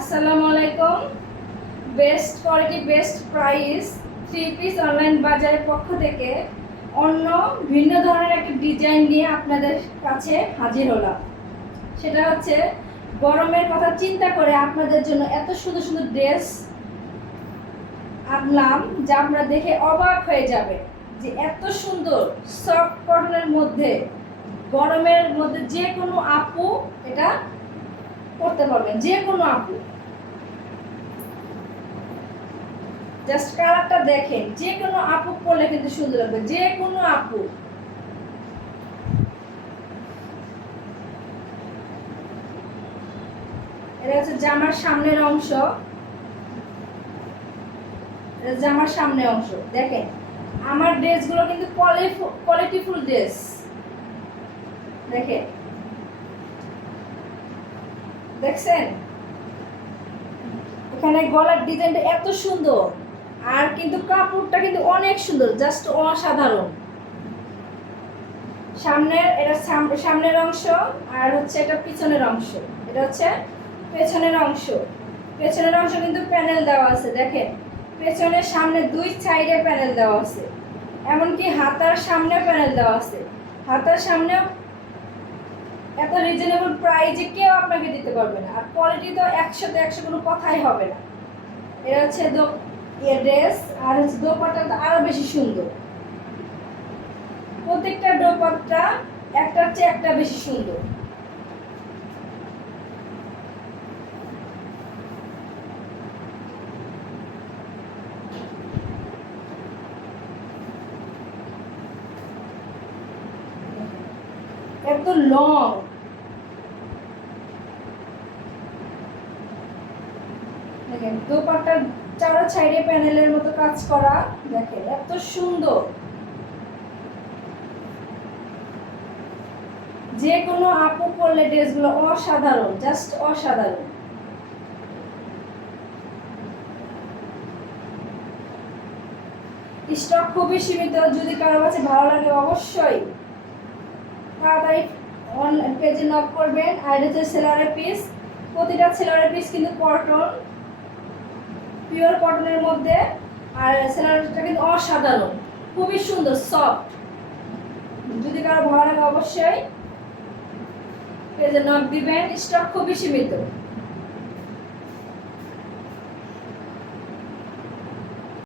আসসালামু আলাইকুম। Best quality best price three piece online বাজারের পক্ষ থেকে অন্য ভিন্ন ধরনের একটা ডিজাইন নিয়ে আপনাদের কাছে হাজির হলাম। সেটা হচ্ছে গরমের কথা চিন্তা করে আপনাদের জন্য এত সুন্দর সুন্দর ড্রেস আনলাম যা আপনারা দেখে অবাক হয়ে যাবে যে এত সুন্দর সফট কটনের মধ্যে গরমের মধ্যে যে কোনো আপু এটা করতে পারবেন, যে কোনো আপু। জাস্ট কালারটা দেখেন, যে কোনো আপু পরলে কিন্তু সুন্দর লাগবে, যে কোনো আপু। এটা হচ্ছে জামার সামনের অংশ, এটা জামার সামনের অংশ। দেখেন আমার ড্রেসগুলো কিন্তু কোয়ালিটিফুল ড্রেস। দেখেন, দেখছেন এখানে গলার ডিজাইনটা এত সুন্দর, আর কিন্তু কাপড়টা কিন্তু অনেক সুন্দর, জাস্ট অসাধারণ। সামনের এটা সামনের অংশ, আর হচ্ছে এটা পিছনের অংশ। এটা হচ্ছে পেছনের অংশ। পেছনের অংশ কিন্তু প্যানেল দেওয়া আছে। দেখেন পেছনের সামনে দুই সাইডে প্যানেল দেওয়া আছে, এমনকি হাতার সামনে প্যানেল দেওয়া আছে। হাতার সামনেও এত রিজনেবল প্রাইসে কেউ আপনাকে দিতে পারবে না। আর কোয়ালিটি তো 100তে 100, কোনো কথাই হবে না। এটা হচ্ছে ড্রেস, আর হচ্ছে দোপাট্টা আরো বেশি সুন্দর। প্রত্যেকটা দোপাট্টা একটার চেয়ে একটা বেশি সুন্দর। এত লং, দেখেন দোপাট্টার চারো সাইডে প্যানেলের মতো কাজ করা। দেখেন এত সুন্দর, যে কোনো আপু পরলে ড্রেসগুলো অসাধারণ, জাস্ট অসাধারণ। স্টক খুবই সীমিত, যদি কারো কাছে ভালো লাগে অবশ্যই তাড়াতাড়ি অনলাইন পেজে নক করবেন। আর এটা হচ্ছে সেলারের পিস, প্রতিটা সেলারের পিস কিন্তু কটন, পিওর কটনের মধ্যে। আর সেলারটা কিন্তু অসাধারণ, খুবই সুন্দর, সফট। যদি কারো ভালো লাগে অবশ্যই পেজে নক দিবেন, স্টক খুবই সীমিত।